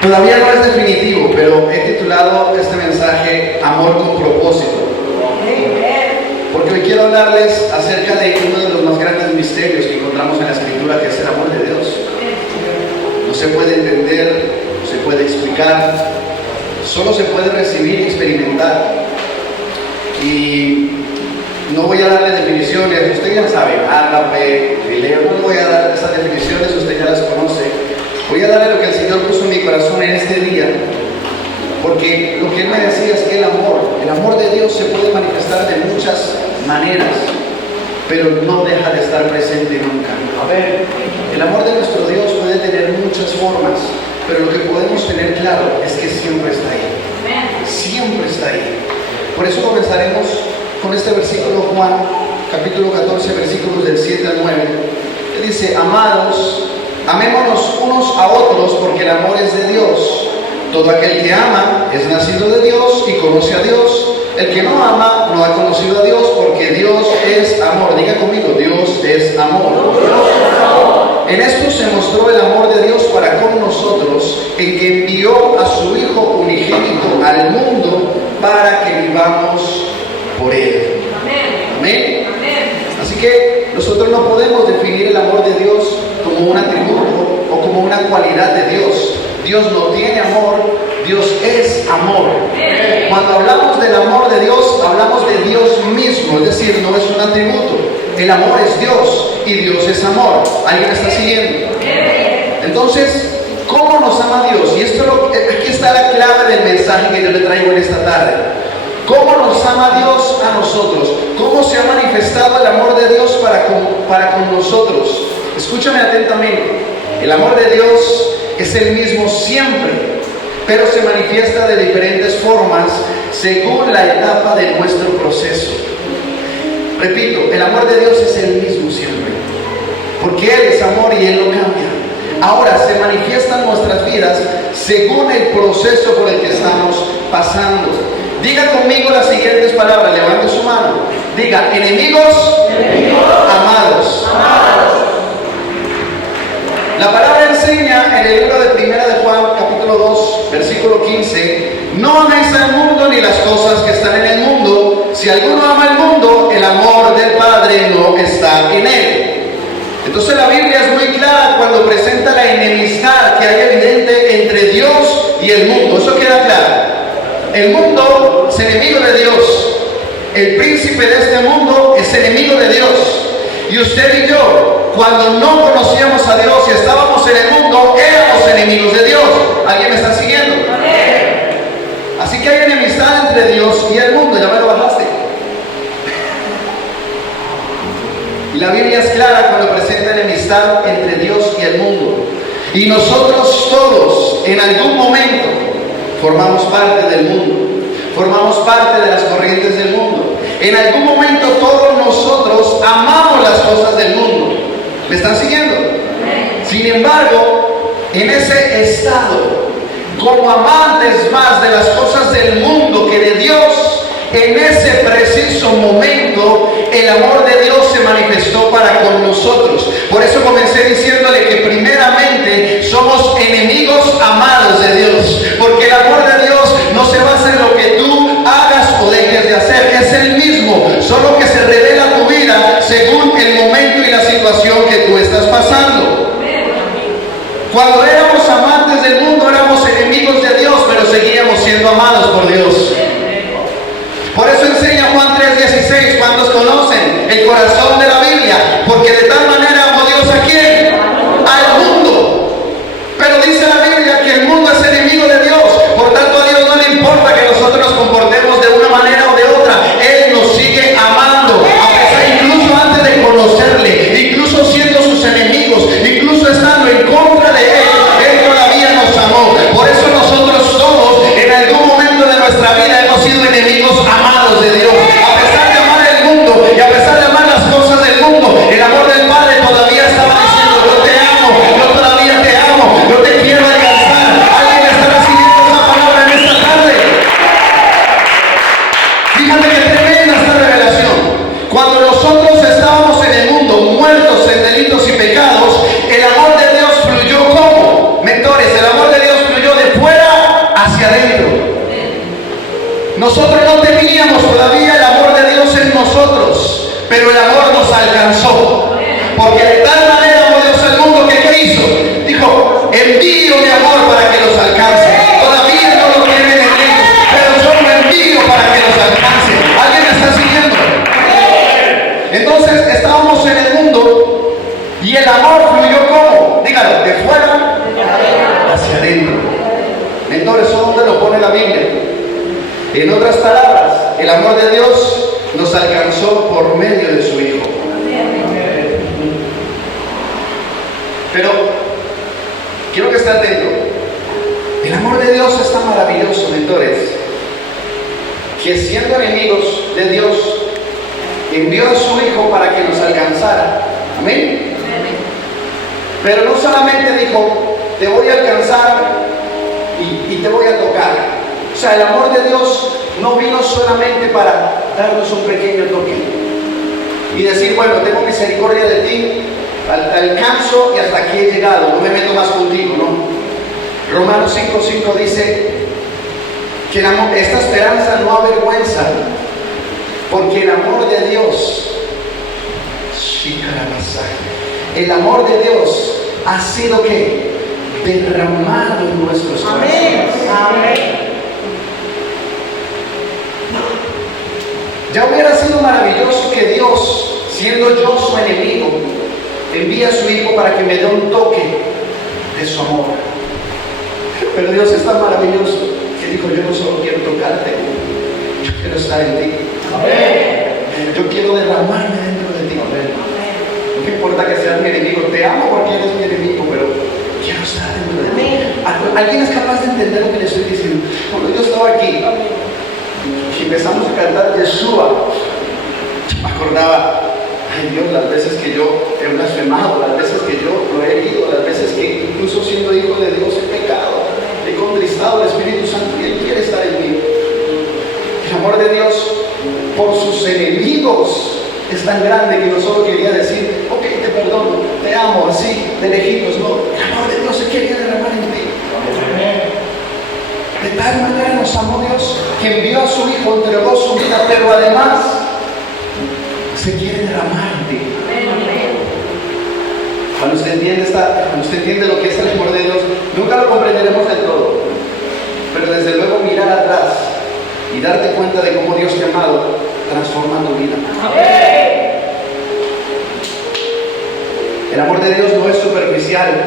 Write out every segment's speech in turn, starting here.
Todavía no es definitivo, pero he titulado este mensaje Amor con propósito. Porque hoy quiero hablarles acerca de uno de los más grandes misterios que encontramos en la Escritura, que es el amor de Dios. No se puede entender, no se puede explicar, solo se puede recibir y experimentar. Y no voy a darle definiciones, usted ya sabe, ágape, fileo, no voy a dar esas definiciones, usted ya las conoce. Voy a darle lo que el Señor puso en mi corazón en este día, porque lo que Él me decía es que el amor de Dios se puede manifestar de muchas maneras, pero no deja de estar presente nunca. El amor de nuestro Dios puede tener muchas formas, pero lo que podemos tener claro es que siempre está ahí. Siempre está ahí. Por eso comenzaremos con este versículo, Juan, capítulo 14, versículos del 7 al 9. Él dice: amados, amémonos unos a otros, porque el amor es de Dios. Todo aquel que ama es nacido de Dios y conoce a Dios. El que no ama no ha conocido a Dios, porque Dios es amor. Diga conmigo: Dios es amor. En esto se mostró el amor de Dios para con nosotros, en que envió a su Hijo unigénito al mundo para que vivamos por Él. Amén. Así que nosotros no podemos definir el amor de Dios como un atributo o como una cualidad de Dios. Dios no tiene amor, Dios es amor. Cuando hablamos del amor de Dios, hablamos de Dios mismo, es decir, no es un atributo. El amor es Dios y Dios es amor. ¿Alguien está siguiendo? Entonces, ¿cómo nos ama Dios? Y aquí está la clave del mensaje que yo le traigo en esta tarde. ¿Cómo nos ama Dios a nosotros? ¿Cómo se ha manifestado el amor de Dios para con nosotros? Escúchame atentamente. El amor de Dios es el mismo siempre, pero se manifiesta de diferentes formas según la etapa de nuestro proceso. Repito, el amor de Dios es el mismo siempre, porque Él es amor y Él no cambia. Ahora se manifiesta en nuestras vidas según el proceso por el que estamos pasando. Diga conmigo las siguientes palabras, levante su mano. Diga: enemigos, amados. La palabra enseña en el libro de Primera de Juan, capítulo 2, versículo 15: no améis al mundo ni las cosas que están en el mundo. Si alguno ama el mundo, el amor del Padre no está en él. Entonces la Biblia es muy clara cuando presenta la enemistad que hay evidente entre Dios y el mundo. Eso queda claro. El mundo es enemigo de Dios. El príncipe de este mundo es enemigo de Dios. Y usted y yo, cuando no conocíamos a Dios y estábamos en el mundo, éramos enemigos de Dios. ¿Alguien me está siguiendo? Así que hay enemistad entre Dios y el mundo. Ya me lo bajaste. Y la Biblia es clara cuando presenta enemistad entre Dios y el mundo. Y nosotros todos, en algún momento, formamos parte del mundo. Formamos parte de las corrientes del mundo. En algún momento todos nosotros amamos las cosas del mundo. ¿Me están siguiendo? Sin embargo, en ese estado, como amantes más de las cosas del mundo que de Dios, en ese preciso momento el amor de Dios se manifestó para con nosotros. Por eso comencé diciéndole que primeramente somos enemigos amados de Dios, porque el amor de Dios no se basa en lo que tú hagas o dejes de hacer, es el mismo, solo que se revela a tu vida según el momento y la situación que tú estás pasando. Cuando éramos amantes del mundo éramos enemigos de Dios, pero seguíamos siendo amados por Dios. Por eso enseña Juan 3:16, ¿cuántos conocen el corazón de la Biblia? Porque de tal manera amó Dios ¿a quién? Al mundo. Pero dice la Biblia que el mundo es enemigo de Dios. Por tanto, a Dios no le importa que nosotros nos comportemos de una manera o de otra. Él nos sigue amando, a pesar, incluso antes de conocerle, incluso siendo sus enemigos, incluso estando en contra de Él todavía Nosotros no teníamos todavía el amor de Dios en nosotros, pero el amor nos alcanzó. Porque de tal manera amó Dios al mundo que ¿qué hizo? Dijo, envío mi amor para que los alcance. Todavía no lo tienen en ellos, pero yo lo envío para que los alcance. ¿Alguien me está siguiendo? Entonces estábamos en el mundo y el amor fluyó ¿cómo? Dígalo, de fuera hacia adentro. Entonces, ¿eso dónde lo pone la Biblia? En otras palabras, el amor de Dios nos alcanzó por medio de su Hijo. Pero quiero que esté atento. El amor de Dios es tan maravilloso, mentores, que siendo enemigos de Dios, envió a su Hijo para que nos alcanzara. Amén. Pero no solamente dijo, te voy a alcanzar y te voy a tocar. O sea, el amor de Dios no vino solamente para darnos un pequeño toque y decir, bueno, tengo misericordia de ti, alcanzo y hasta aquí he llegado, no me meto más contigo, ¿no? Romanos 5:5 dice que esta esperanza no avergüenza, porque el amor de Dios, el amor de Dios ha sido ¿qué? Derramado en nuestros corazones. Amén. Ya hubiera sido maravilloso que Dios, siendo yo su enemigo, envía a su Hijo para que me dé un toque de su amor. Pero Dios es tan maravilloso que dijo, yo no solo quiero tocarte, yo quiero estar en ti. Amén. Yo quiero derramarme dentro de ti. Amén. No me importa que seas mi enemigo, te amo porque eres mi enemigo, pero quiero estar dentro de ti. ¿Alguien es capaz de entender lo que le estoy diciendo? Cuando yo estaba aquí y empezamos a cantar Yeshua, me acordaba, ay Dios, las veces que yo he blasfemado, las veces que yo lo he herido, las veces que incluso siendo hijo de Dios he pecado, he contristado al Espíritu Santo y Él quiere estar en mí. El amor de Dios por sus enemigos es tan grande que no solo quería decir, ok, te perdono, te amo, así, de lejitos, no. El amor de Dios se quería derramar en ti. De tal manera nos amó Dios que envió a su Hijo, entregó su vida, pero además se quiere derramar en ti. Cuando usted entiende lo que es el amor de Dios, nunca lo comprenderemos del todo, pero desde luego mirar atrás y darte cuenta de cómo Dios te ha amado, transforma tu vida. El amor de Dios no es superficial.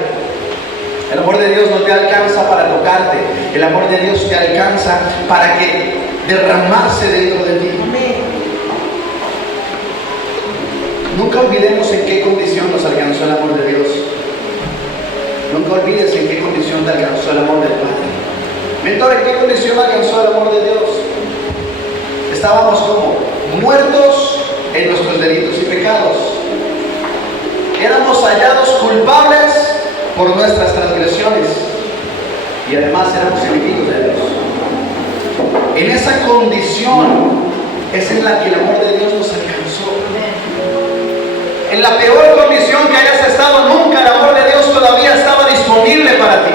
El amor de Dios no te alcanza para tocarte. El amor de Dios te alcanza para que derramarse dentro de ti. Nunca olvidemos en qué condición nos alcanzó el amor de Dios. Nunca olvides en qué condición te alcanzó el amor del Padre. Mentor, ¿en qué condición alcanzó el amor de Dios? Estábamos como muertos en nuestros delitos y pecados. Éramos hallados culpables por nuestras transgresiones y además éramos enemigos de Dios. En esa condición es en la que el amor de Dios nos alcanzó. En la peor condición que hayas estado, nunca el amor de Dios todavía estaba disponible para ti.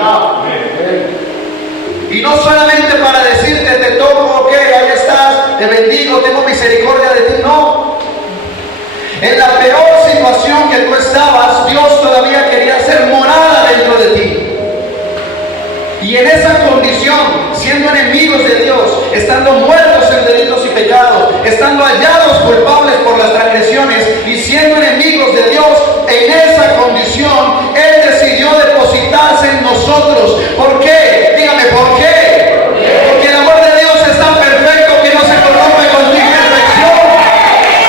Y no solamente para decirte, te toco, ok, ahí estás, te bendigo, tengo misericordia de ti, no. En la peor situación que tú estabas, Dios todavía quería hacer morada dentro de ti. Y en esa condición, siendo enemigos de Dios, estando muertos en delitos y pecados, estando hallados culpables por las transgresiones y siendo enemigos de Dios, en esa condición, Él decidió depositarse en nosotros. ¿Por qué? Dígame, ¿por qué? Porque el amor de Dios es tan perfecto que no se corrompe con tu imperfección.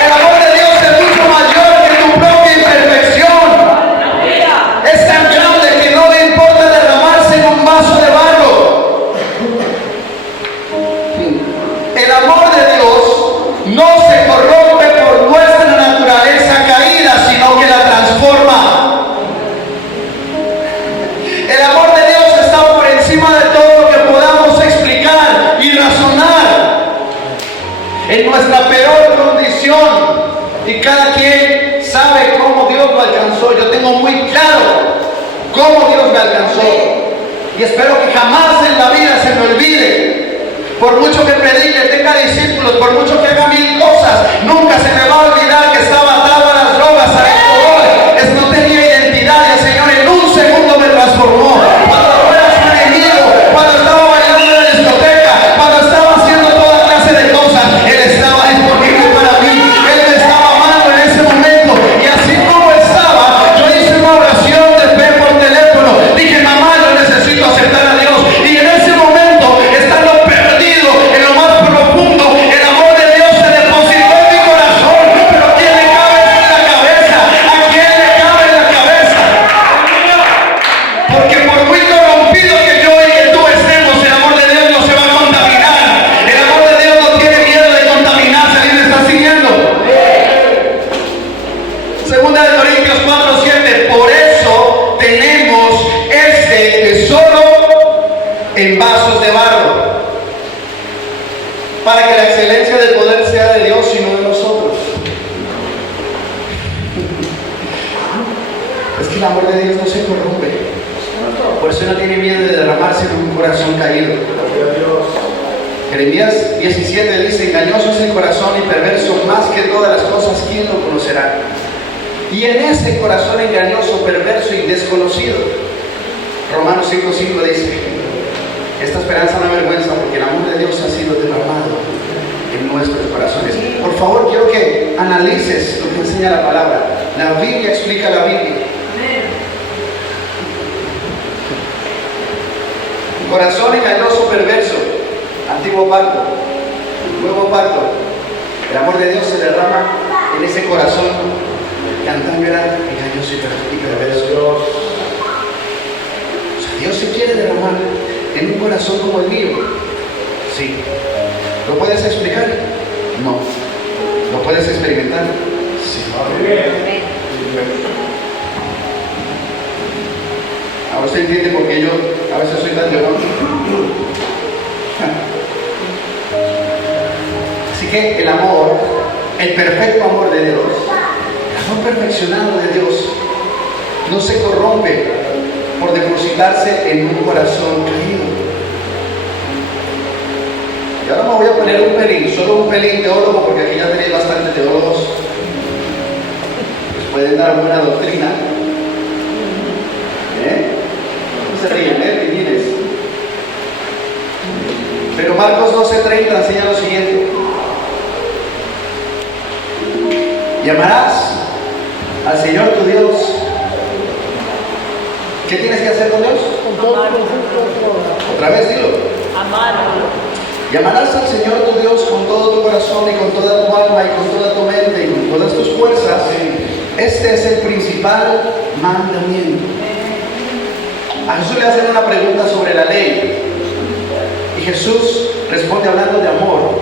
El amor de Dios es mucho mayor que tu propia imperfección. Es tan grande que no le importa derramarse en un vaso de barro. El amor de Dios no se corrompe por nuestra naturaleza caída, sino que la transforma. El amor de Dios está por encima de todo lo que podamos explicar y razonar. En nuestra peor condición, y cada quien sabe cómo Dios lo alcanzó. Yo tengo muy claro cómo Dios me alcanzó, y espero que jamás en la vida se me olvide Por mucho que predique, tenga discípulos, por mucho que haga mil cosas, nunca se me va a olvidar que estaba atado a las drogas, al alcohol. No tenía identidad y el Señor en un segundo me transformó. Cuando era su enemigo, cuando estaba bailando en la discoteca, cuando estaba haciendo toda clase de cosas, Él estaba disponible para mí. Él me estaba amando en ese momento. Y así como estaba, yo hice una oración de fe por teléfono. Dije, mamá, yo necesito aceptar a Dios. Y en ese momento, estando perdido en lo más profundo, el amor de Dios se depositó en mi corazón. Pero ¿quién le cabe en la cabeza? ¿A quién le cabe en la cabeza? Porque por muy corrompido que yo y que tú estemos, el amor de Dios no se va a contaminar. El amor de Dios no tiene miedo de contaminarse. ¿Alguien me está siguiendo? Segunda de Corintios 4:7. Por eso tenemos este tesoro en vasos de barro, para que la excelencia del poder sea de Dios y no de nosotros. Es que el amor de Dios no se corrompe. Por eso no tiene miedo de derramarse en un corazón caído. Jeremías 17 dice: engañoso es el corazón y perverso más que todas las cosas, ¿quién lo conocerá? Y en ese corazón engañoso, perverso y desconocido, Romanos 5:5 dice: esta esperanza no avergüenza, porque el amor de Dios ha sido derramado en nuestros corazones. Por favor, quiero que analices lo que enseña la palabra. La Biblia explica la Biblia. Corazón engañoso, perverso, antiguo pacto, nuevo pacto. El amor de Dios se derrama en ese corazón que antaño era engañoso y perverso. O sea, Dios se quiere derramar en un corazón como el mío. Sí. ¿Lo puedes explicar? No. ¿Lo puedes experimentar? Sí. Ahora usted entiende por qué yo a veces soy tan llorón. Así que el amor, el perfecto amor de Dios, el amor perfeccionado de Dios, no se corrompe por depositarse en un corazón caído. Y ahora me voy a poner un pelín, solo un pelín teólogo, porque aquí ya tenéis bastantes teólogos. Pues pueden dar buena doctrina. Se ríen, niñines. Pero Marcos 12:30 enseña lo siguiente: llamarás al Señor tu Dios. ¿Qué tienes que hacer con Dios? Otra vez dilo. Amarlo. Llamarás al Señor tu Dios con todo tu corazón y con toda tu alma y con toda tu mente y con todas tus fuerzas. Este es el principal mandamiento. A Jesús le hacen una pregunta sobre la ley y Jesús responde hablando de amor.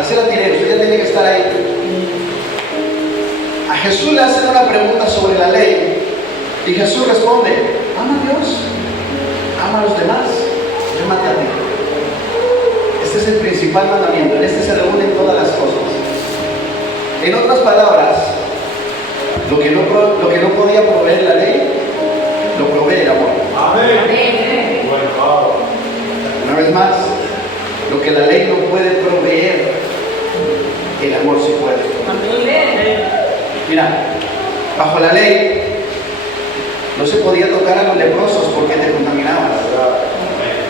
Así la tiré, usted ya tiene que estar ahí. A Jesús le hacen una pregunta sobre la ley y Jesús responde: ama a Dios, ama a los demás, ámate a ti. Este es el principal mandamiento, en este se reúnen todas las cosas. En otras palabras, lo que no podía proveer la ley, lo provee el amor. Amén. Una vez más, lo que la ley no puede proveer, el amor sí puede. Amén. Mira, bajo la ley no se podía tocar a los leprosos porque te contaminaban.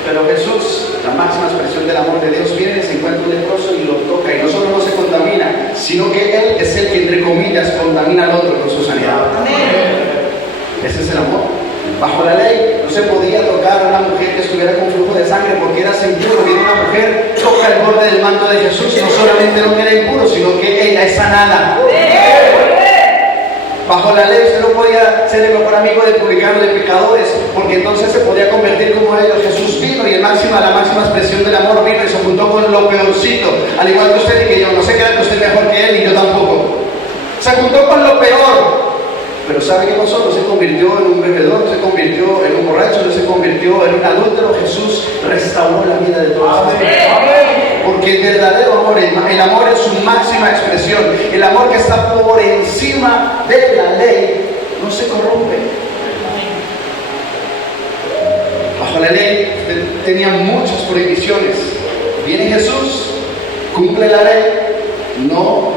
Pero Jesús, la máxima expresión del amor de Dios, viene, se encuentra un leproso y lo toca, y no solo no se contamina, sino que Él es el que, entre comillas, contamina al otro con su sanidad. Amén. Ese es el amor. Bajo la ley no se podía tocar a una mujer que estuviera con flujo de sangre porque era impuro. Y una mujer toca el borde del manto de Jesús, no solamente no queda impuro, sino que ella es sanada. Bajo la ley usted no podía ser el mejor amigo de publicanos, de pecadores, porque entonces se podía convertir como ellos. Jesús vino y la máxima expresión del amor vino y se juntó con lo peorcito, al igual que usted y que yo. No se crea que usted es mejor que él y yo tampoco. Se juntó con lo peor. Pero ¿sabe qué pasó? No se convirtió en un bebedor, no se convirtió en un borracho, no se convirtió en un adúltero. Jesús restauró la vida de todos. Porque el verdadero amor, el amor es su máxima expresión. El amor que está por encima de la ley no se corrompe. Bajo la ley, tenía muchas prohibiciones. Viene Jesús, cumple la ley, no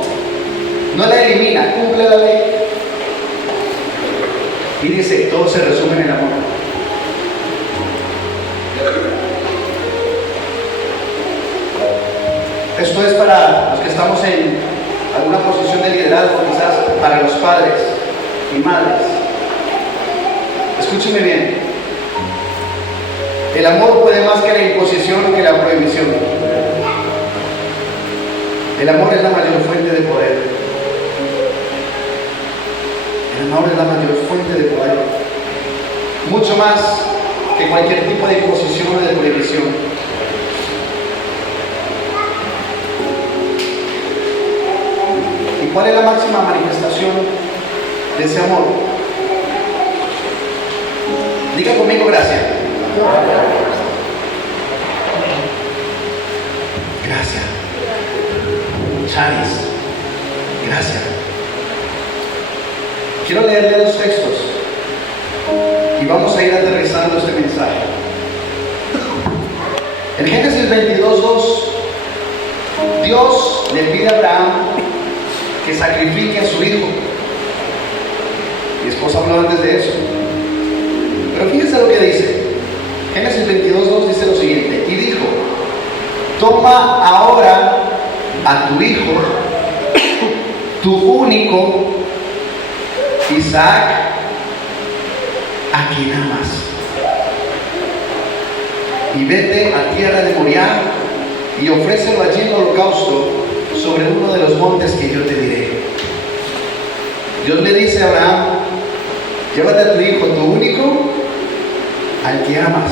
la elimina, cumple la ley. Y dice, todo se resume en el amor. Esto es para los que estamos en alguna posición de liderazgo, quizás para los padres y madres. Escúcheme bien. El amor puede más que la imposición o que la prohibición. El amor es la mayor fuente de poder. El amor es la mayor fuente de poder. Mucho más que cualquier tipo de imposición o de prohibición. ¿Y cuál es la máxima manifestación de ese amor? Diga conmigo, gracias. Gracias. Charis. Gracias. Quiero leerle dos textos y vamos a ir aterrizando este mensaje. En Génesis 22:2, Dios le pide a Abraham que sacrifique a su hijo. Mi esposa habló antes de eso. Pero fíjense lo que dice. Génesis 22:2 dice lo siguiente: y dijo, toma ahora a tu hijo, tu único, Isaac, a quien amas, y vete a tierra de Moriah y ofrécelo allí en holocausto sobre uno de los montes que yo te diré. Dios le dice a Abraham, llévate a tu hijo, tu único, al que amas.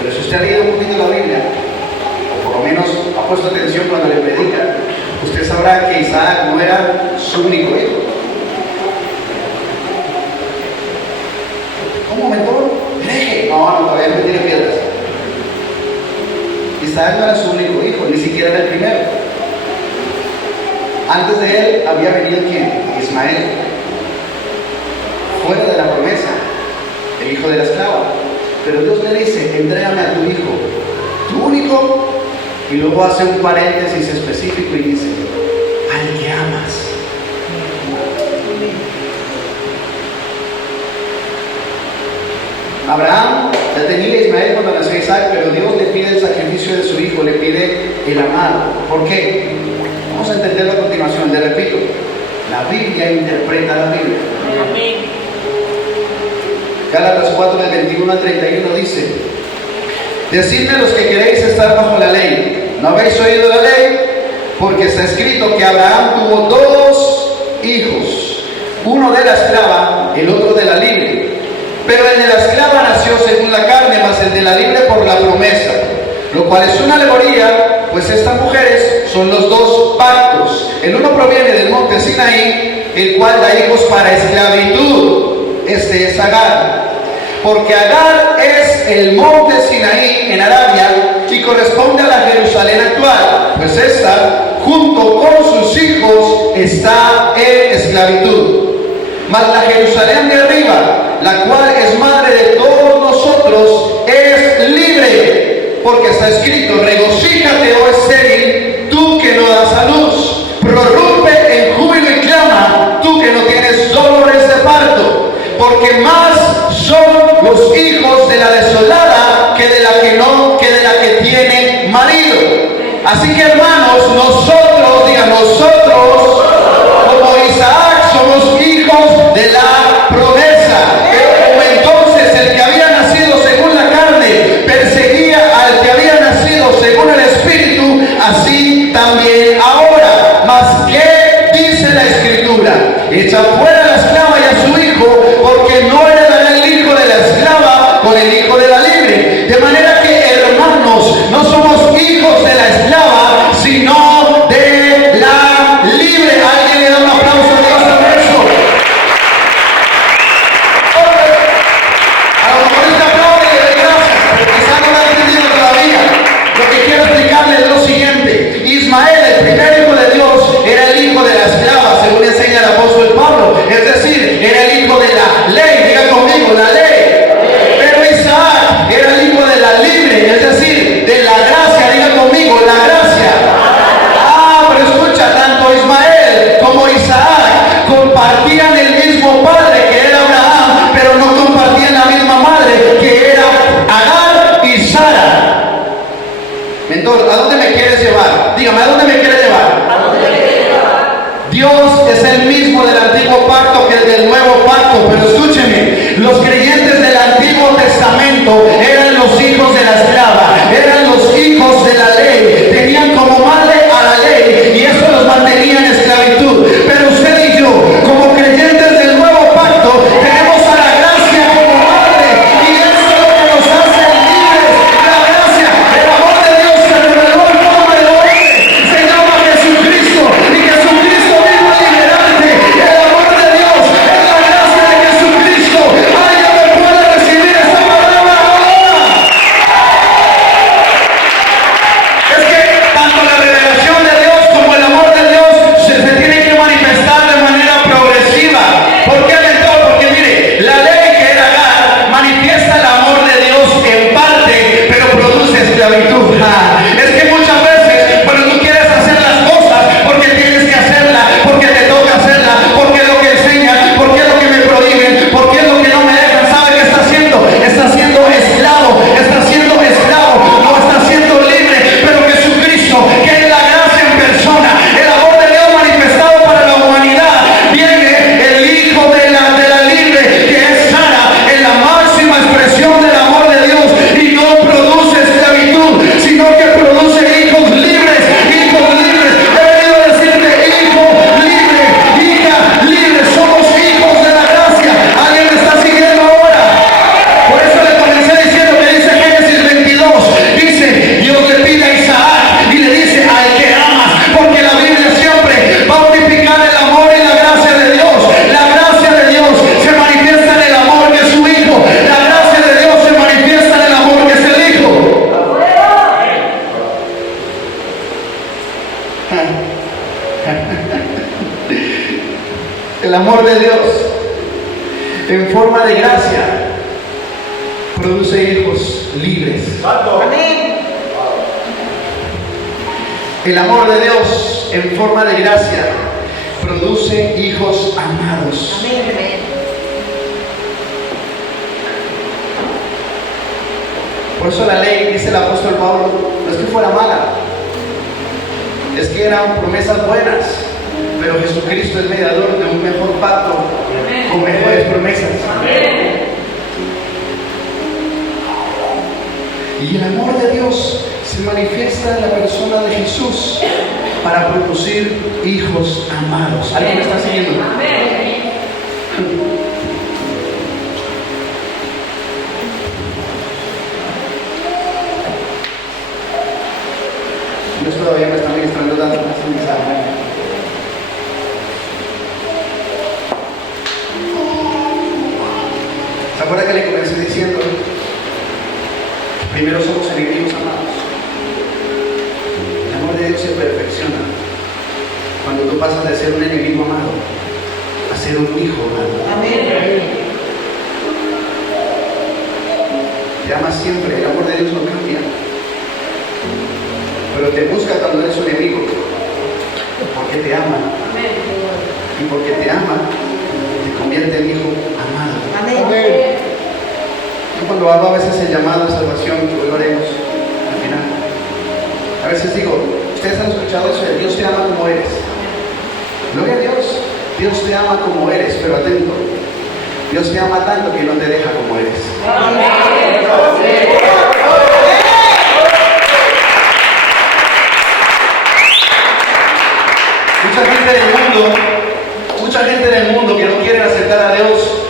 Pero si usted ha leído un poquito la Biblia, o por lo menos ha puesto atención cuando le predica, usted sabrá que Isaac no era su único hijo. ¿Cómo, mentor? Hereje. No, todavía no tiene piedras. Isaac no era su único hijo, ni siquiera era el primero. Antes de él había venido ¿quién? Ismael, fuera de la promesa, el hijo de la esclava. Pero Dios le dice, entrégame a tu hijo, tu único, y luego hace un paréntesis específico y dice, al que amas. Abraham ya tenía a Ismael cuando nació Isaac, pero Dios le pide el sacrificio de su hijo, le pide el amado. ¿Por qué? Vamos a entenderlo a continuación. Le repito, la Biblia interpreta la Biblia. Amén. Gálatas 4 del 21 al 31 dice, decidme los que queréis estar bajo la ley, ¿no habéis oído la ley? Porque está escrito que Abraham tuvo dos hijos, uno de la esclava, el otro de la libre. Pero el de la esclava nació según la carne, mas el de la libre por la promesa, lo cual es una alegoría, pues estas mujeres son los dos pactos. El uno proviene del monte Sinaí, el cual da hijos para esclavitud. Este es Agar. Porque Agar es el monte Sinaí en Arabia y corresponde a la Jerusalén actual, pues esta, junto con sus hijos, está en esclavitud. Mas la Jerusalén de arriba, la cual es madre de todos nosotros, es libre, porque está escrito, regocíjate, oh estéril, tú que no das a luz, prorrumpe en júbilo y clama, tú que no tienes dolores de parto, porque más son los hijos de la desolada que de la que tiene marido. Así que, hermanos, nosotros, digan nosotros, como Isaac, somos hijos de la promesa. Pero como entonces el que había nacido según la carne perseguía al que había nacido según el Espíritu, así también ahora. Mas ¿qué dice la Escritura? Echa fuera a la esclava y a su hijo, porque no heredará el hijo de la esclava con el hijo de la libre. De manera que, hermanos, no somos hijos de la esclava, sino de la libre. dígame, ¿a dónde me quiere llevar? ¿A dónde me quiere llevar? Dios es el mismo del antiguo pacto que el del nuevo pacto, pero escúcheme, los creyentes del Antiguo Testamento eran los hijos de la esclava, eran los hijos de la ley, tenían como madre a la ley y eso los mantenía en esclavitud. Pero usted y yo, como creyentes del nuevo pacto, tenemos a la gracia como madre y eso es lo que nos hace libres. La gracia, el amor de Dios se reveló en forma de hombre, se llama Jesucristo y Jesucristo vino a liberarte. El amor de Dios es la gracia de Jesucristo. ¿Alguien me puede recibir esa palabra ahora? Es que tanto la revelación de Dios como el amor de Dios se tiene que manifestar de manera progresiva. ¿Por qué, mentor? Porque mire, la ley que era Agar manifiesta el amor de Dios en parte, pero produce esclavitud. Es que muchas veces cuando tú quieres hacer las cosas porque tienes que hacerla, porque te toca hacerla, porque es lo que enseñan, porque es lo que me prohíben, porque es lo que no me dejan, ¿sabe qué está haciendo? Está siendo esclavo, no está siendo libre. Pero Jesucristo, que es la gracia en persona, el amor de Dios manifestado para la humanidad, viene el Hijo de la libre, que es Sara, en la máxima expresión del amor de Dios, y no produce esclavitud, sino que produce hijos libres, hijos libres. He venido a decirte, hijo libre, hija libre, somos hijos de la gracia. ¿Alguien me está siguiendo ahora? Por eso le comencé diciendo que dice Génesis 22, dice, Dios le pide a Isaac y le dice al que amas, porque la Biblia siempre va a unificar el amor y la gracia de Dios. La gracia de Dios se manifiesta en el amor que es su Hijo. La gracia de Dios se manifiesta en el amor que es el Hijo. El amor de Dios en forma de gracia produce hijos libres. El amor de Dios en forma de gracia produce hijos amados. Por eso la ley, dice el apóstol Pablo, no es que fuera mala, es que eran promesas buenas, pero Jesucristo es mediador de un mejor pacto con mejores promesas. Y el amor de Dios se manifiesta en la persona de Jesús para producir hijos amados. ¿Alguien me está siguiendo? Dios todavía me está ministrando dando más mensaje. ¿Se acuerda que le comencé diciendo? Primero somos enemigos amados. El amor de Dios se perfecciona cuando tú pasas de ser un enemigo amado a ser un hijo amado. Te amas siempre, el amor de Dios no cambia, pero te busca cuando eres un enemigo, porque te ama. Y porque te ama, te convierte en hijo amado. Yo cuando hago a veces el llamado de salvación, que hoy lo haremos al final, a veces digo, ustedes han escuchado eso de Dios te ama como eres. Gloria a Dios, Dios te ama como eres, pero atento, Dios te ama tanto que no te deja como eres. Mucha gente del mundo que no quiere aceptar a Dios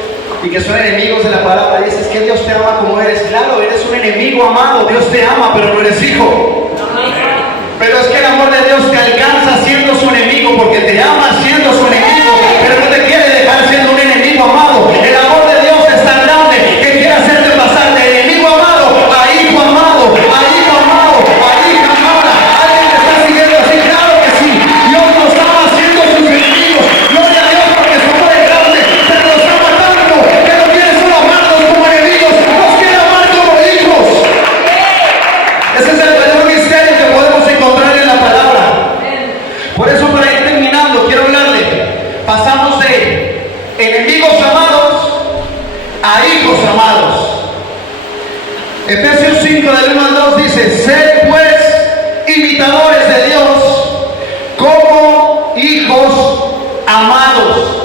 y que son enemigos de la palabra, dices que Dios te ama como eres. Claro, eres un enemigo amado, Dios te ama, pero no eres hijo. Pero es que el amor de Dios te alcanza siendo su enemigo, porque te ama siendo su enemigo, pero no te quiere dejar siendo un enemigo amado. El amor de Dios es tan grande que quiere hacerte pasar de enemigo amado a hijo amado, a hijo amado, a hija amada. ¿Alguien me está siguiendo así? Claro que sí. Dios nos ama siendo sus enemigos. Gloria a Dios porque su amor es grande, pero nos ama tanto que no quiere solo amarnos como enemigos, nos quiere amar como hijos. Ese es el mayor misterio que podemos encontrar en la palabra. Por eso, para ir terminando, quiero hablarle. Pasamos de enemigos amados a hijos amados. Efesios 5 del 1 al 2 dice: sed pues imitadores de Dios como hijos amados.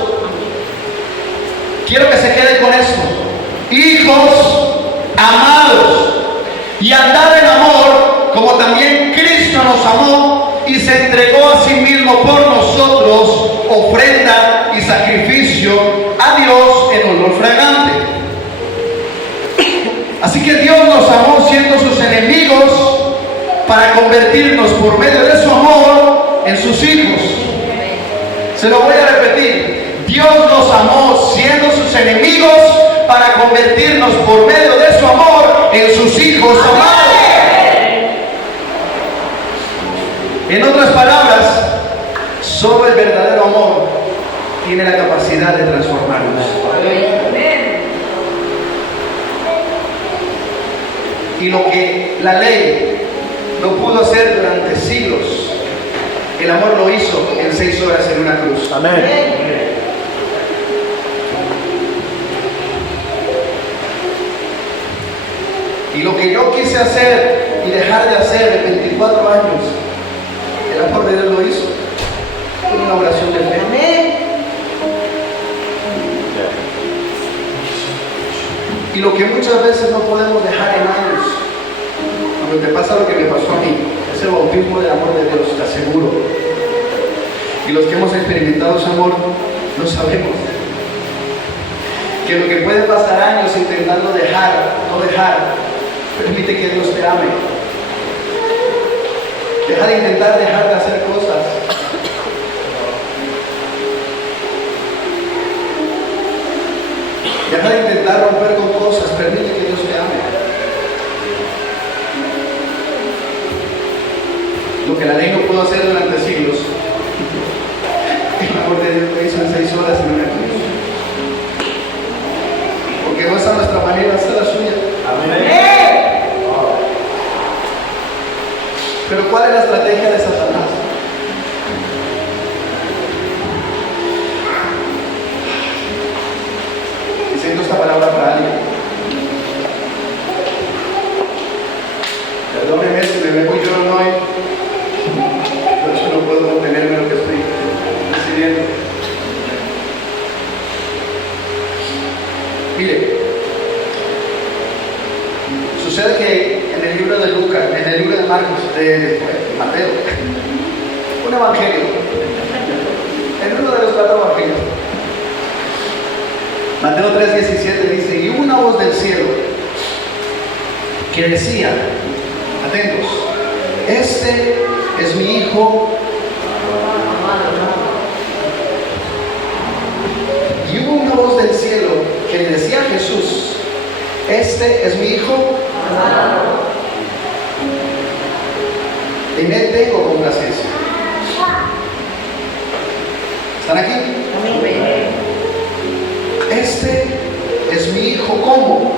Quiero que se quede con esto. Hijos amados. Y andar en amor como también Cristo nos amó y se entregó a sí mismo por nosotros, ofrenda y sacrificio a Dios en olor fragante. Así que Dios nos amó siendo sus enemigos para convertirnos por medio de su amor en sus hijos. Se lo voy a repetir. Dios nos amó siendo sus enemigos para convertirnos por medio de su amor en sus hijos amados. En otras palabras, solo el verdadero amor tiene la capacidad de transformarnos. Y lo que la ley no pudo hacer durante siglos, el amor lo hizo en 6 horas en una cruz. Amén. Y lo que yo quise hacer y dejar de hacer en 24 años, el amor de Dios lo hizo con una oración de fe. Y lo que muchas veces no podemos dejar en años, cuando te pasa lo que me pasó a mí, es el bautismo del amor de Dios, te aseguro. Y los que hemos experimentado ese amor, lo sabemos. Que lo que puede pasar años intentando dejar, no dejar, permite que Dios te ame. Deja de intentar dejar de hacer cosas. Deja de intentar romper con cosas, permite que Dios te ame. Lo que la ley no pudo hacer durante siglos, el amor de Dios lo hizo en 6 horas en una cruz. Porque no es a nuestra manera, es a la suya. Amén. Pero ¿cuál es la estrategia de Satanás? Y siento esta palabra para alguien. Perdóneme si me veo yo hoy. Por eso no puedo contenerme lo que estoy decidiendo. Mire, sucede que en el libro de Lucas, en el libro de Marcos, de Mateo, un evangelio, en uno de los 4 evangelios, Mateo 3:17 dice: y hubo una voz del cielo que decía, atentos, este es mi hijo. Y hubo una voz del cielo que le decía a Jesús: este es mi hijo, en él tengo complacencia. ¿Están aquí? Este es mi hijo, ¿cómo?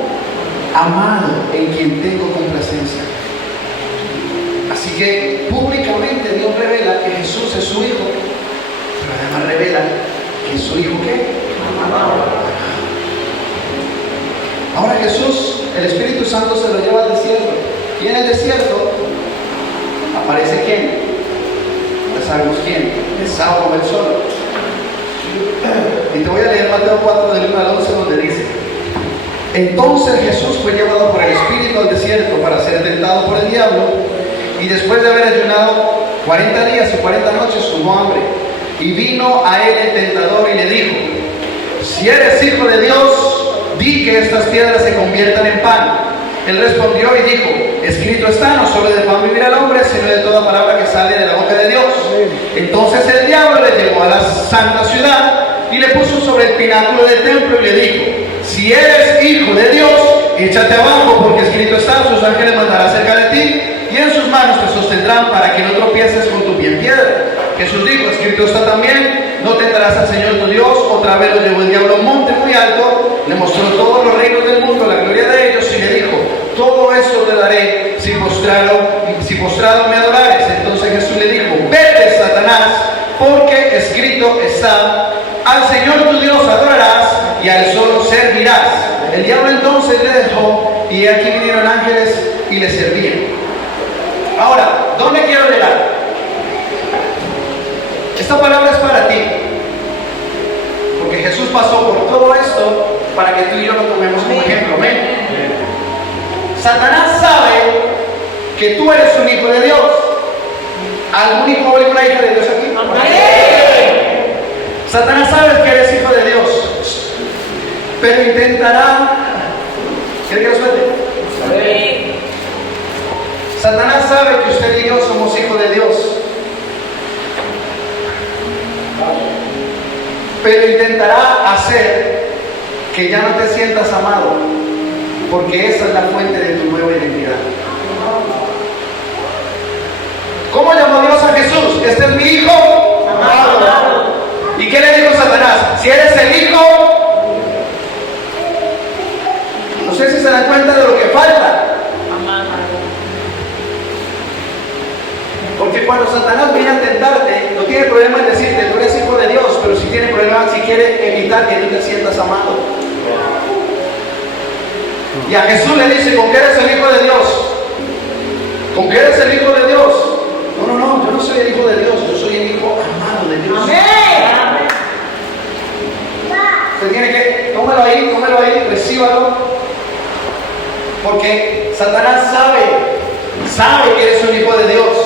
Amado, en quien tengo complacencia. Así que públicamente Dios revela que Jesús es su hijo, pero además revela que es su hijo ¿qué? Amado. Ahora Jesús, el Espíritu Santo se lo lleva al desierto. Y en el desierto aparece ¿quién? Ya sabemos quién. Esaú come el sol. Y te voy a leer Mateo 4 del 1 al 11 donde dice: entonces Jesús fue llevado por el Espíritu al desierto para ser tentado por el diablo, y después de haber ayunado 40 días y 40 noches tuvo hambre. Y vino a él el tentador y le dijo: si eres hijo de Dios, di que estas piedras se conviertan en pan. Él respondió y dijo: escrito está, no solo de pan vivirá el hombre, sino de toda palabra que sale de la boca de Dios. Entonces el diablo le llevó a la santa ciudad y le puso sobre el pináculo del templo y le dijo: si eres hijo de Dios, échate abajo, porque escrito está, sus ángeles mandará cerca de ti, y en sus manos te sostendrán para que no tropieces con tu pie en piedra. Jesús dijo: escrito está también, no tentarás al Señor tu Dios. Otra vez lo llevó el diablo a un monte muy alto, le mostró todos los reinos del mundo, la gloria de ellos, y le dijo: todo esto te daré si postrado me adorares. Entonces Jesús le dijo: vete, Satanás, porque escrito está, al Señor tu Dios adorarás y a él solo servirás. El diablo entonces le dejó, y aquí vinieron ángeles y le servían. Ahora, ¿dónde quiero llegar? Esta palabra es para ti. Porque Jesús pasó por todo esto para que tú y yo lo tomemos como ejemplo. ¿Ven? Satanás sabe que tú eres un hijo de Dios. ¿Algún hijo o alguna hija de Dios aquí? Amén. Satanás sabe que eres hijo de Dios, pero intentará. ¿Quiere que lo suelte? Amén. Satanás sabe que usted y yo somos hijos de Dios, pero intentará hacer que ya no te sientas amado, porque esa es la fuente de tu nueva identidad. ¿Cómo llamó Dios a Jesús? Este es mi hijo amado. ¿Y qué le dijo Satanás? Si eres el hijo, no sé si se dan cuenta de lo que falta. Porque cuando Satanás viene a tentarte, no tiene problema en decirte, tú eres hijo de Dios, pero sí tiene problema si quiere evitar que tú te sientas amado. Y a Jesús le dice, ¿con qué eres el hijo de Dios? ¿Con qué eres el hijo de Dios? No, yo no soy el hijo de Dios, yo soy el hijo amado de Dios. Amén. Usted tiene que, tómelo ahí, recíbalo. Porque Satanás sabe que eres un hijo de Dios,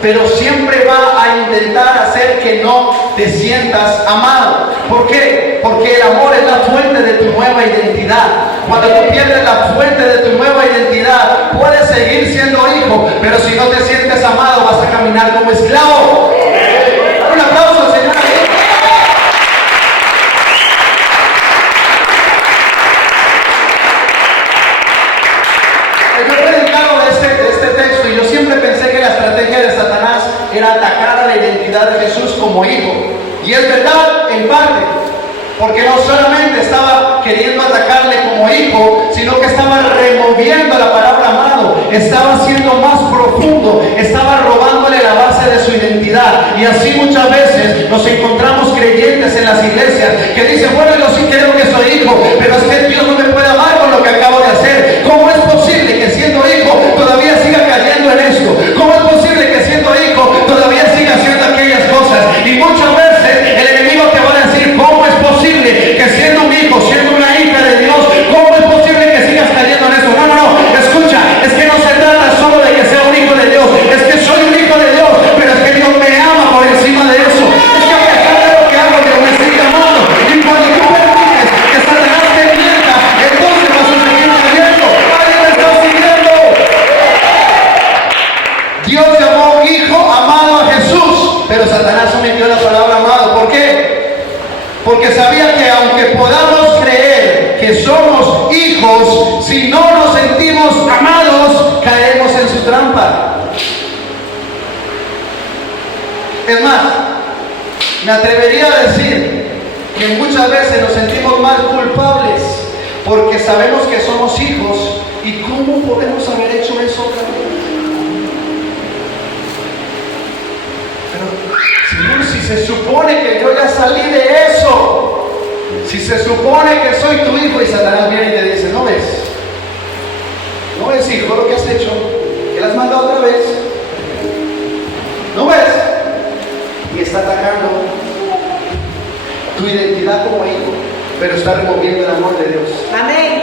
pero siempre va a intentar hacer que no te sientas amado. ¿Por qué? Porque el amor es la fuente de tu nueva identidad. Cuando tú pierdes la fuente de tu nueva identidad, puedes seguir siendo hijo, pero si no te sientes amado, vas a caminar como esclavo. Un aplauso, Señor. Yo he predicado de este texto y yo siempre pensé que la estrategia de Satanás era atacar a la identidad de Jesús como hijo. Y es verdad, en parte, porque no solamente estaba queriendo atacarle como hijo, sino que estaba removiendo la palabra amado, estaba siendo más profundo, estaba robándole la base de su identidad. Y así muchas veces nos encontramos creyentes en las iglesias que dicen, bueno, yo sí creo que soy hijo, pero es que Dios no me puede amar con lo que acabo de hacer. ¿Cómo es posible que siendo hijo todavía siga cayendo en esto? ¿Cómo es posible que siendo hijo todavía siga haciendo aquellas cosas? Y muchas veces el enemigo te va a decir, ¿cómo es posible que siendo un hijo, siendo una hija de Dios, cómo es posible que sigas cayendo en eso? No, escucha, es que no se trata solo de que sea un hijo de Dios, es que soy un hijo de Dios, pero es que Dios me ama por encima de eso. Es que a pesar de lo que hago, Dios me sigue amando. Y cuando tú permites que Satanás te mienta, entonces vas a seguir cayendo. ¡Alguien me está siguiendo! Dios llamó hijo amado a Jesús, pero Satanás omitió la palabra amado. ¿Por qué? Porque sabía que aunque podamos creer que somos hijos, si no nos sentimos amados, caeremos en su trampa. Es más, me atrevería a decir que muchas veces nos sentimos más culpables porque sabemos que somos hijos. ¿Y cómo podemos haber hecho eso otra vez? Señor, si se supone que yo ya salí de eso, si se supone que soy tu hijo, y Satanás viene y te dice, ¿no ves hijo lo que has hecho? Que la has mandado otra vez. ¿No ves? Y está atacando tu identidad como hijo, pero está removiendo el amor de Dios. Amén.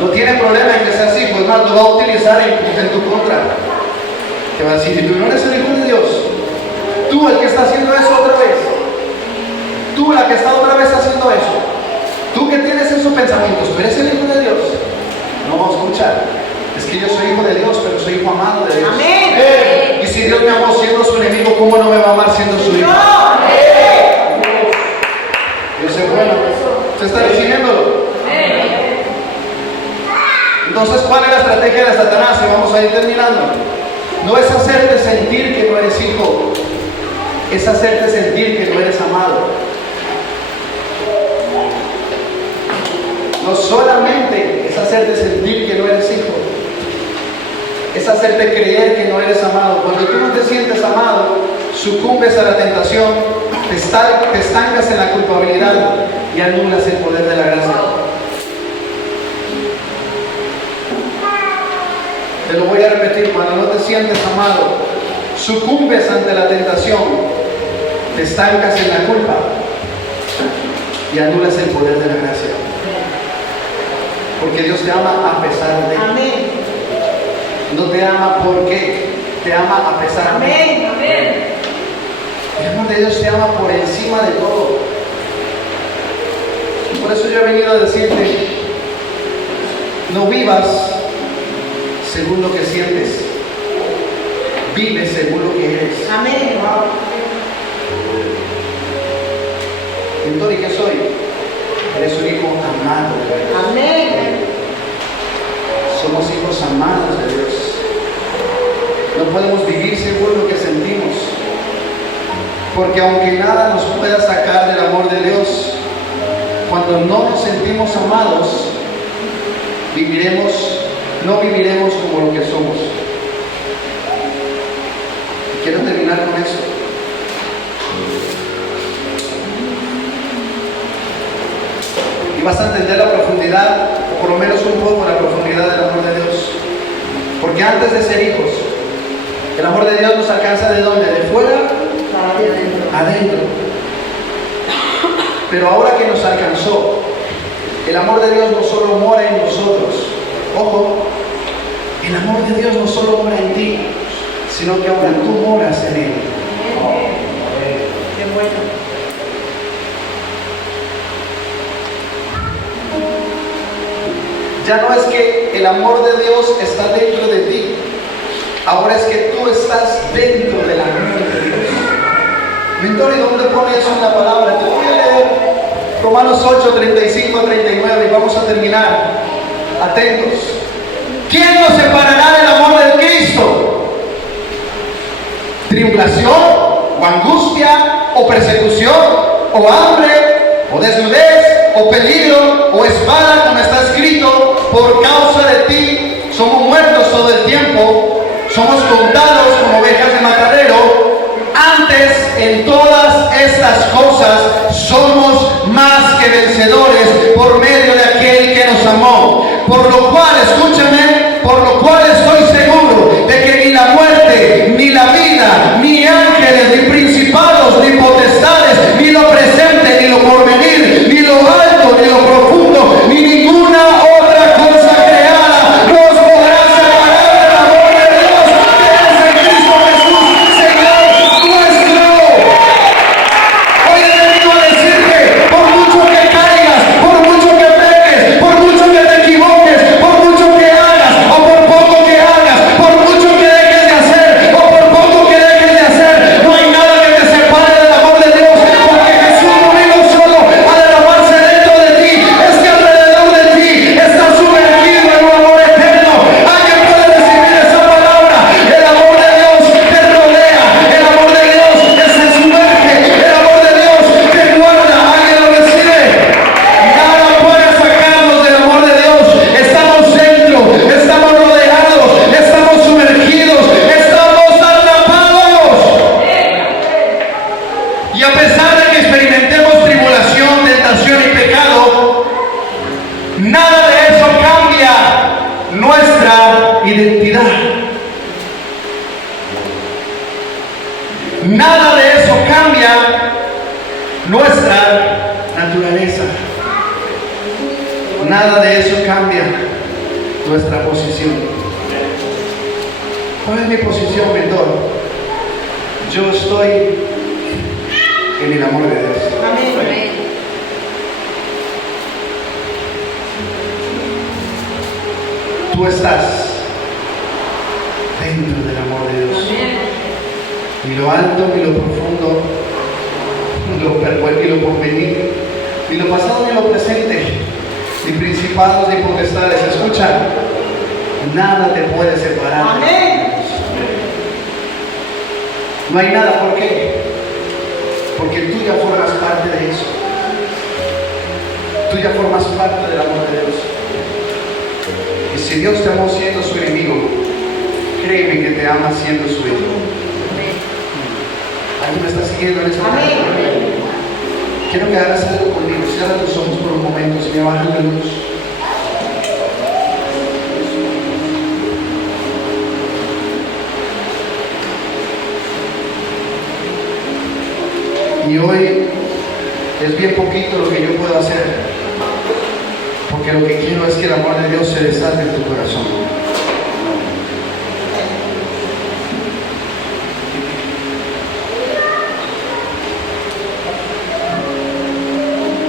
No tiene problema en que seas hijo, es más, lo va a utilizar en tu contra. Te va a decir, si tú no eres el hijo de Dios, tú el que está haciendo eso otra vez, tú la que está otra vez haciendo eso, tú que tienes esos pensamientos, ¿tú eres el hijo de Dios? No vamos a escuchar. Es que yo soy hijo de Dios, pero soy hijo amado de Dios. Amén. Y si Dios me amó siendo su enemigo, ¿cómo no me va a amar siendo su hijo? Dios es bueno. ¿Se está recibiéndolo? Entonces, ¿cuál es la estrategia de Satanás? Y vamos a ir terminando. No es hacerte sentir que no eres hijo, es hacerte sentir que no eres amado. No solamente es hacerte sentir que no eres hijo, es hacerte creer que no eres amado. Cuando tú no te sientes amado, sucumbes a la tentación, te estancas en la culpabilidad y anulas el poder de la gracia. sientes amado, sucumbes ante la tentación, te estancas en la culpa y anulas el poder de la gracia. Porque Dios te ama a pesar de. Amén. No te ama porque te ama a pesar de. Amén. Amén. El amor de Dios te ama por encima de todo. Y por eso yo he venido a decirte, no vivas según lo que sientes, vive según lo que eres. Amén. Mentor, ¿y qué soy? Eres un hijo amado de Dios. Amén. Somos hijos amados de Dios. No podemos vivir según lo que sentimos, porque aunque nada nos pueda sacar del amor de Dios, cuando no nos sentimos amados, no viviremos como lo que somos. Y quiero terminar con esto. Y vas a entender la profundidad, o por lo menos un poco la profundidad del amor de Dios. Porque antes de ser hijos, el amor de Dios nos alcanza ¿de dónde? ¿De fuera? Adentro. Pero ahora que nos alcanzó, el amor de Dios no solo mora en nosotros. Ojo, el amor de Dios no solo mora en ti, sino que ahora tú moras en Él. Qué bueno. Ya no es que el amor de Dios está dentro de ti, ahora es que tú estás dentro del amor de Dios. Mentor, ¿y dónde pone eso en la palabra? Te voy a leer Romanos 8, 35 a 39 y vamos a terminar. Atentos. ¿Quién nos separará del amor de Cristo? ¿Tribulación? ¿O angustia? ¿O persecución? ¿O hambre? ¿O desnudez? ¿O peligro? ¿O espada? Como está escrito, por causa de ti somos muertos todo el tiempo, somos contados como ovejas de matadero. Antes, en todas estas cosas, somos más que vencedores por medio de aquel que nos amó. Por lo cual, escúchame, por lo cual estoy seguro de que ni la muerte, ni la vida, ni ángeles, ni principados, ni potestades, ni lo presente, ni lo porvenir, ni lo alto, ni lo profundo, ni ninguna otra cosa creada nos podrá separar del amor de Dios que es en Cristo Jesús, Señor nuestro. Hoy he venido a decirte, por mucho que caigas, por mucho que peques, por mucho que te equivoques, por mucho que hagas, o por poco que hagas, por mucho que dejes de hacer, o por poco que dejes de hacer, no hay nada que te separe del amor de Dios, porque Jesús no vino solo a derramarse dentro de ti, es que alrededor de ti está sumergido en un amor eterno. ¿Alguien puede recibir esa palabra? El amor de Dios te rodea, el amor de Dios te se sumerge, el amor de Dios te guarda. ¿Alguien lo recibe? Nada puede sacarnos del amor de Dios. Estamos dentro, estamos rodeados, estamos sumergidos, estamos atrapados. Y a pesar de que experimentemos tribulación, tentación y pecado, nada de eso cambia nuestra identidad. Nada de eso cambia nuestra naturaleza. Nada de eso cambia nuestra posición. ¿Cuál es mi posición, mentor? Yo estoy en el amor de Dios. Amén. Tú estás dentro del amor de Dios. Ni lo alto, ni lo profundo, ni lo porvenir, ni lo pasado, ni lo presente, ni principados, ni potestades. Escucha, nada te puede separar. Amén. No hay nada. ¿Por qué? Porque tú ya formas parte de eso. Tú ya formas parte del amor de Dios. Y si Dios te amó siendo su enemigo, créeme que te ama siendo su hijo. ¿Alguien me está siguiendo en esta Amén. Quiero que hagas algo conmigo. Cierra tus ojos por un momento, si me bajan la luz. hoy es bien poquito lo que yo puedo hacer, porque lo que quiero es que el amor de Dios se desate en tu corazón.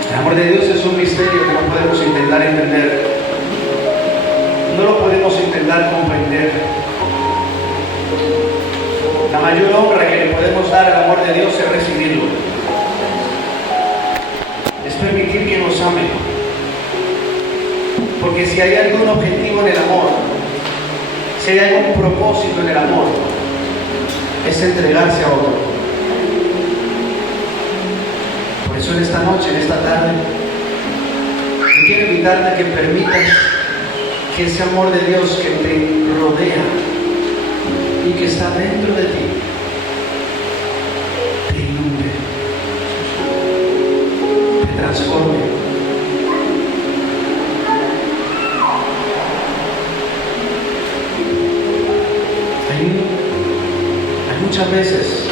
El amor de Dios es un misterio que no podemos intentar entender, no lo podemos intentar comprender. La mayor honra que le podemos dar al amor de Dios es recibirlo, es permitir que nos ame, porque si hay algún objetivo en el amor, si hay algún propósito en el amor, es entregarse a otro. Por eso en esta noche, en esta tarde, yo quiero invitarte a que permitas que ese amor de Dios que te rodea y que está dentro de ti, te inunde, te transforme. Hay muchas veces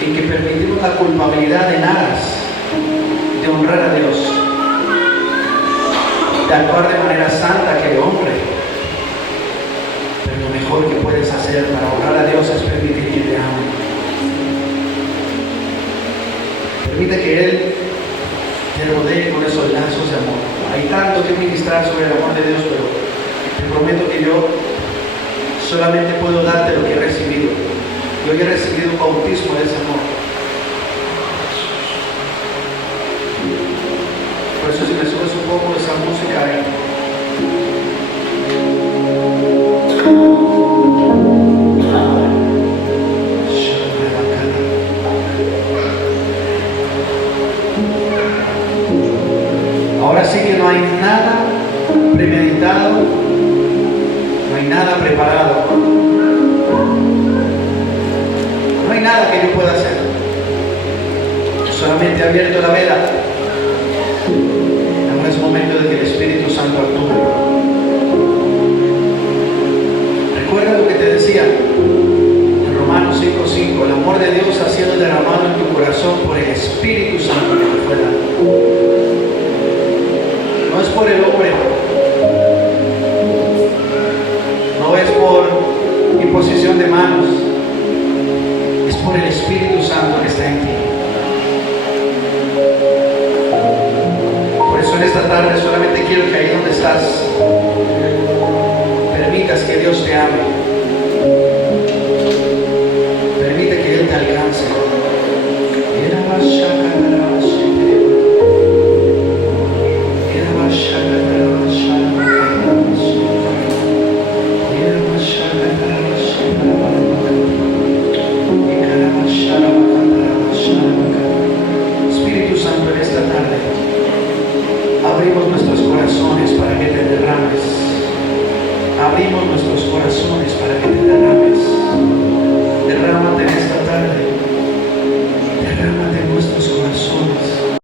en que permitimos la culpabilidad en aras de honrar a Dios, de actuar de manera santa que honre. Pero lo mejor que puedes hacer para honrar a Dios es permitir que te ame. Permite que Él te rodee con esos lazos de amor. Hay tanto que ministrar sobre el amor de Dios, pero te prometo que yo solamente puedo darte lo que he recibido. Yo he recibido un bautismo de ese amor. Por eso si me subes un poco de esa música ahí. Ahora sí que no hay nada premeditado, no hay nada preparado. No hay nada que yo pueda hacer. Solamente he abierto la vela. Ahora es momento de que el Espíritu Santo actúe. Recuerda lo que te decía en Romanos 5:5. El amor de Dios ha sido derramado en tu corazón por el Espíritu Santo que te fue dado. No es por el hombre. No es por imposición de manos. Por el Espíritu Santo que está en ti. Por eso en esta tarde solamente quiero que ahí donde estás permitas que Dios te ame, permite que Él te alcance. Espíritu Santo, en esta tarde abrimos nuestros corazones para que te derrames. Abrimos nuestros corazones para que te derrames. Derrámate en